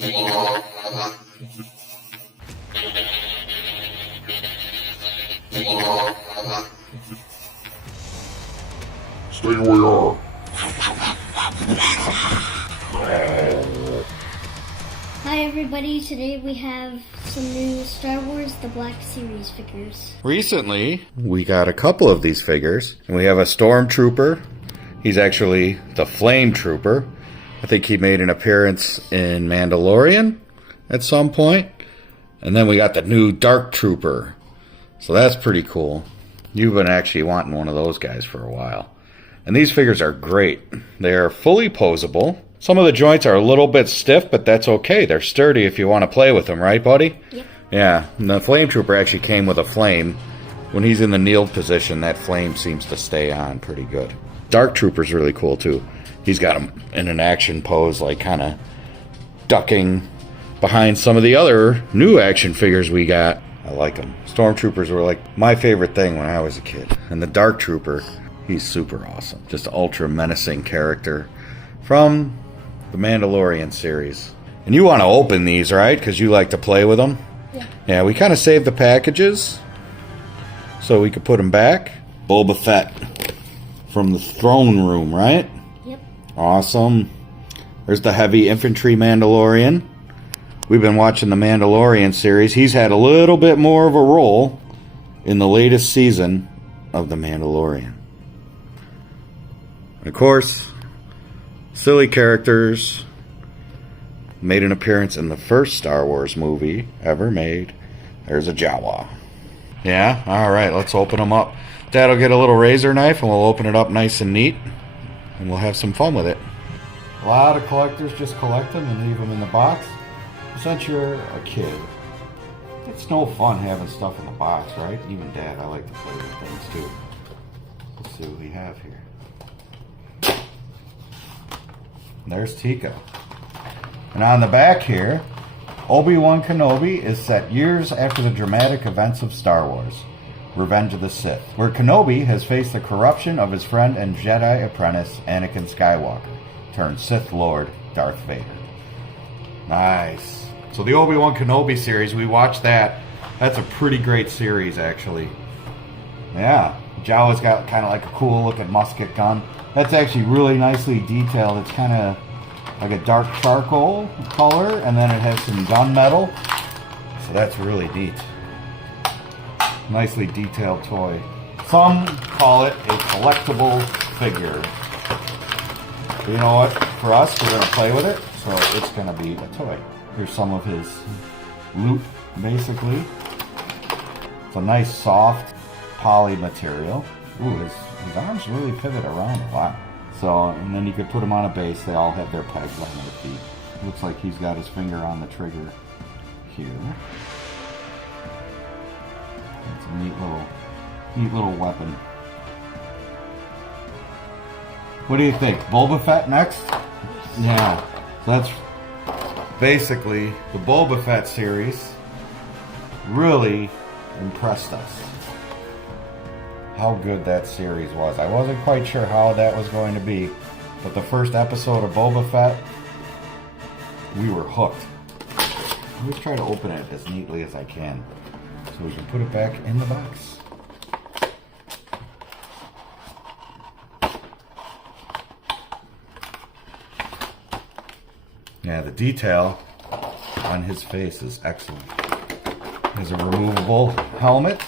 Stay where you are. Hi everybody, today we have some new Star Wars The Black Series figures. Recently, we got a couple of these figures, and we have a Stormtrooper. He's actually the Flame Trooper. I think he made an appearance in Mandalorian at some point. And then we got the new Dark Trooper. So that's pretty cool. You've been actually wanting one of those guys for a while. And these figures are great. They are fully posable. Some of the joints are a little bit stiff, but that's okay. They're sturdy if you want to play with them, right, buddy? Yep. Yeah, and the Flame Trooper actually came with a flame. When he's in the kneeled position, that flame seems to stay on pretty good. Dark Trooper's really cool, too. He's got him in an action pose, like kind of ducking behind some of the other new action figures we got. I like them. Stormtroopers were like my favorite thing when I was a kid. And the Dark Trooper, he's super awesome. Just an ultra menacing character from the Mandalorian series. And you want to open these, right? Because you like to play with them? Yeah. Yeah, we kind of saved the packages so we could put them back. Boba Fett from the throne room, right? Yep. Awesome. There's the heavy infantry Mandalorian. We've been watching the Mandalorian series. He's had a little bit more of a role in the latest season of the Mandalorian. And of course, silly characters made an appearance in the first Star Wars movie ever made. There's a Jawa. Yeah? Alright, let's open them up. Dad'll get a little razor knife and we'll open it up nice and neat. And we'll have some fun with it. A lot of collectors just collect them and leave them in the box. Since you're a kid, it's no fun having stuff in the box, right? Even Dad, I like to play with things too. Let's see what we have here. There's Tika. And on the back here, Obi-Wan Kenobi is set years after the dramatic events of Star Wars, Revenge of the Sith, where Kenobi has faced the corruption of his friend and Jedi apprentice Anakin Skywalker, turned Sith Lord Darth Vader. Nice. So the Obi-Wan Kenobi series, we watched that. That's a pretty great series, actually. Yeah. Jawa's got kind of like a cool looking musket gun. That's actually really nicely detailed. It's kind of like a dark charcoal color, and then it has some gunmetal. So that's really neat. Nicely detailed toy. Some call it a collectible figure. But you know what? For us, we're going to play with it, so it's going to be a toy. Here's some of his loot, basically. It's a nice, soft, poly material. Ooh, his arms really pivot around a lot. So, and then you could put them on a base. They all have their pegs on their feet. Looks like he's got his finger on the trigger here. It's a neat little weapon. What do you think? Boba Fett next? Yeah. So that's basically the Boba Fett series. Really impressed us. How good that series was. I wasn't quite sure how that was going to be, but the first episode of Boba Fett, we were hooked. Let's try to open it as neatly as I can so we can put it back in the box. Yeah, the detail on his face is excellent. There's a removable helmet.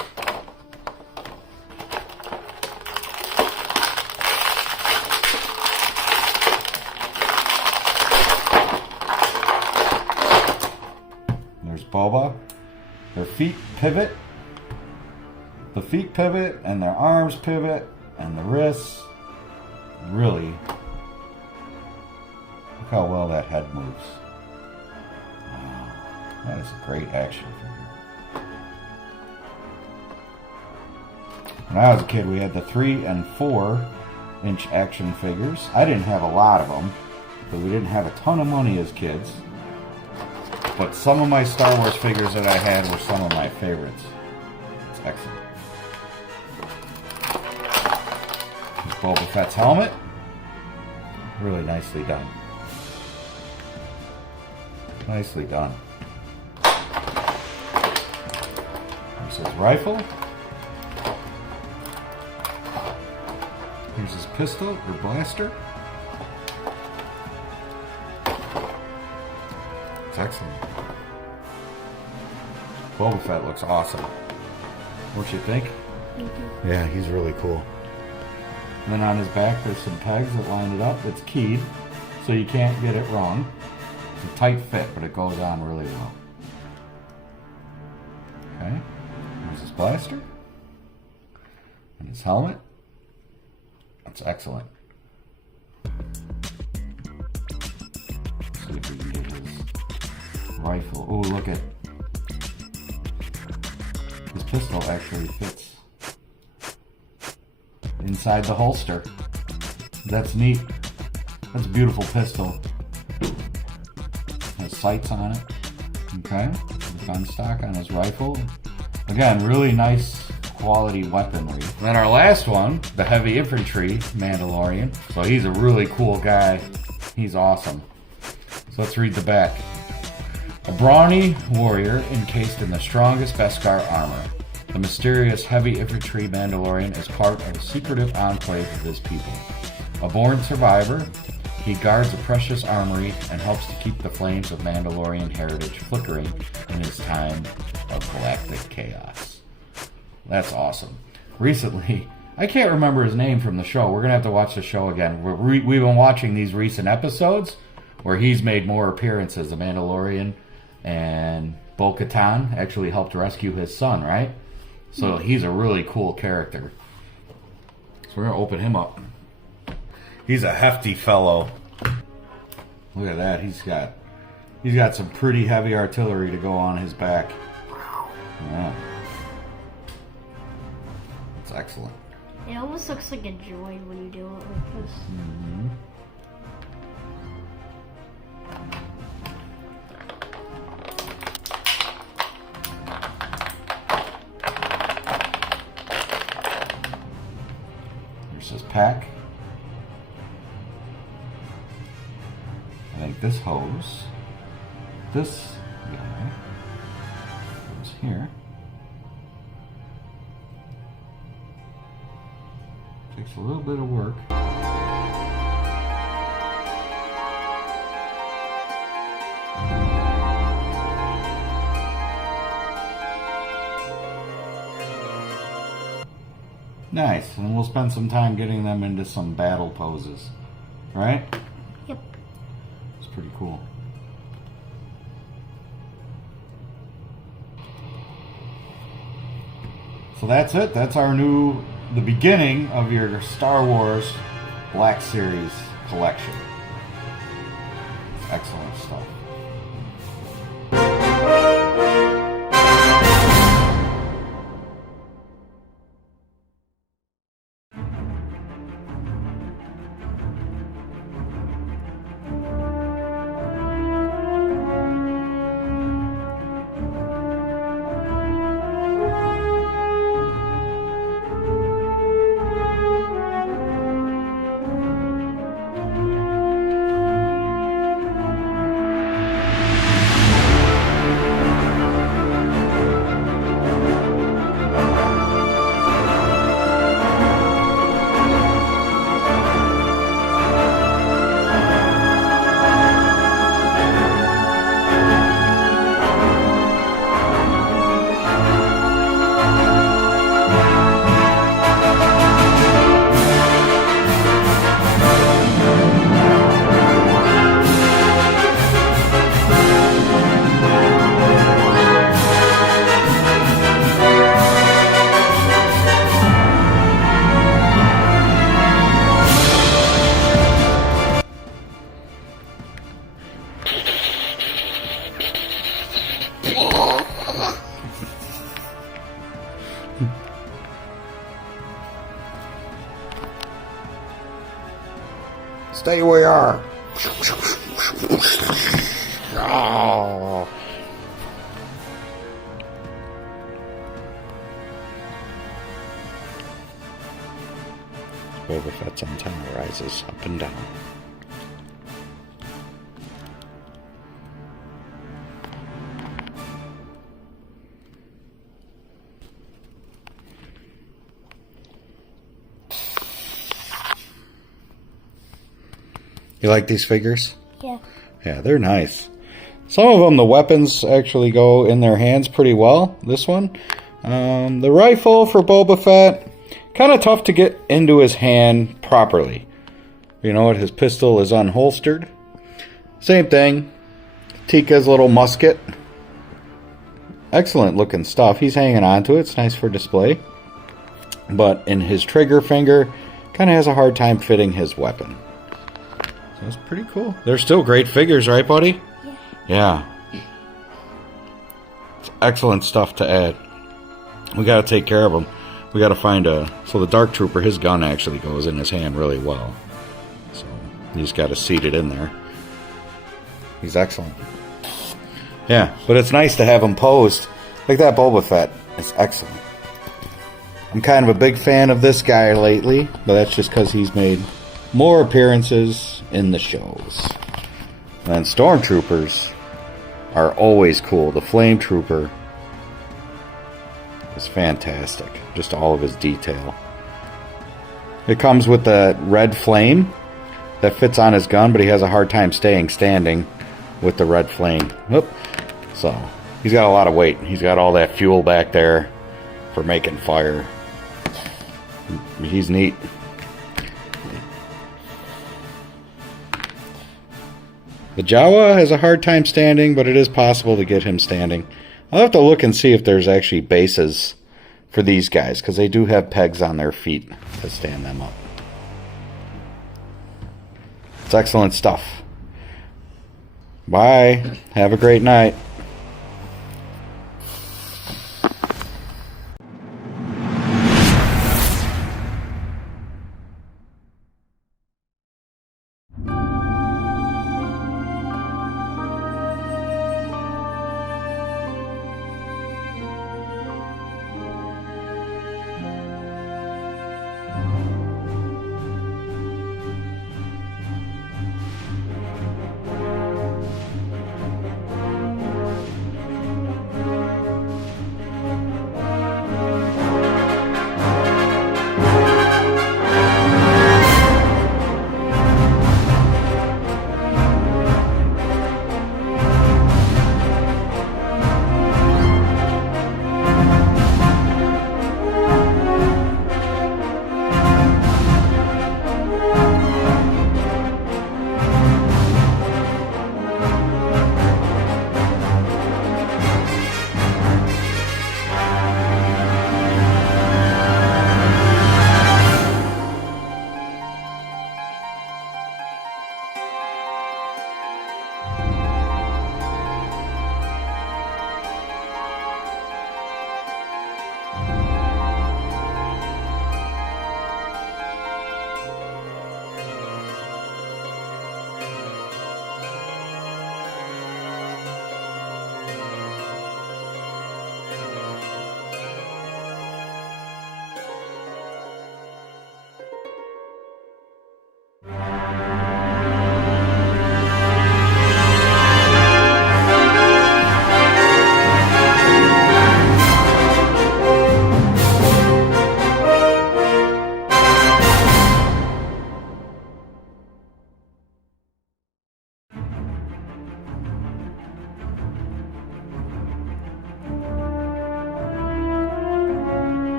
There's Boba. Their feet pivot. The feet pivot and their arms pivot and the wrists. Really, look how well that head moves. Wow, that is a great action figure. When I was a kid, we had the 3 and 4 inch action figures. I didn't have a lot of them, but we didn't have a ton of money as kids. But some of my Star Wars figures that I had were some of my favorites. It's excellent. Here's Boba Fett's helmet. Really nicely done. Nicely done. Here's his rifle. Here's his pistol or blaster. It's excellent. Boba Fett looks awesome. Don't you think? Mm-hmm. Yeah, he's really cool. And then on his back there's some pegs that line it up. It's keyed, so you can't get it wrong. It's a tight fit, but it goes on really well. Okay, there's his blaster. And his helmet. That's excellent. Let's see if we can get his rifle. Oh, look at his pistol actually fits inside the holster. That's neat. That's a beautiful pistol. Has sights on it. Okay. Gun stock on his rifle. Again, really nice quality weaponry. And then our last one, the heavy infantry Mandalorian. So he's a really cool guy. He's awesome. So let's read the back. A brawny warrior encased in the strongest Beskar armor. The mysterious heavy infantry Mandalorian is part of a secretive enclave of his people. A born survivor, he guards a precious armory and helps to keep the flames of Mandalorian heritage flickering in his time of galactic chaos. That's awesome. Recently, I can't remember his name from the show. We're going to have to watch the show again. We've been watching these recent episodes where he's made more appearances. The Mandalorian and Bo-Katan actually helped rescue his son, right? So he's a really cool character. So we're going to open him up. He's a hefty fellow. Look at that. He's got some pretty heavy artillery to go on his back. Yeah. It's excellent. It almost looks like a droid when you do it like this. Mm-hmm. There's his pack. I think this hose, this guy goes here. Takes a little bit of work. Nice, and we'll spend some time getting them into some battle poses, right? Yep. It's pretty cool. So that's it. That's the beginning of your Star Wars Black Series collection. Excellent stuff. Stay where you are. Oh. Boba Fett's antenna rises up and down. You like these figures? Yeah. Yeah, they're nice. Some of them, the weapons actually go in their hands pretty well. This one. The rifle for Boba Fett, kind of tough to get into his hand properly. You know what? His pistol is unholstered. Same thing. Tika's little musket. Excellent looking stuff. He's hanging on to it. It's nice for display. But in his trigger finger, kind of has a hard time fitting his weapon. So it's pretty cool. They're still great figures, right, buddy? Yeah. It's excellent stuff to add. We got to take care of them. We got to find a... So the Dark Trooper, his gun actually goes in his hand really well. So you just got to seat it in there. He's excellent. Yeah, but it's nice to have him posed. Like that Boba Fett. It's excellent. I'm kind of a big fan of this guy lately, but that's just because he's made more appearances in the shows. And Stormtroopers are always cool. The Flame Trooper is fantastic. Just all of his detail. It comes with the red flame that fits on his gun, but he has a hard time staying standing with the red flame. Whoop. So, he's got a lot of weight. He's got all that fuel back there for making fire. He's neat. The Jawa has a hard time standing, but it is possible to get him standing. I'll have to look and see if there's actually bases for these guys, because they do have pegs on their feet to stand them up. It's excellent stuff. Bye. Have a great night.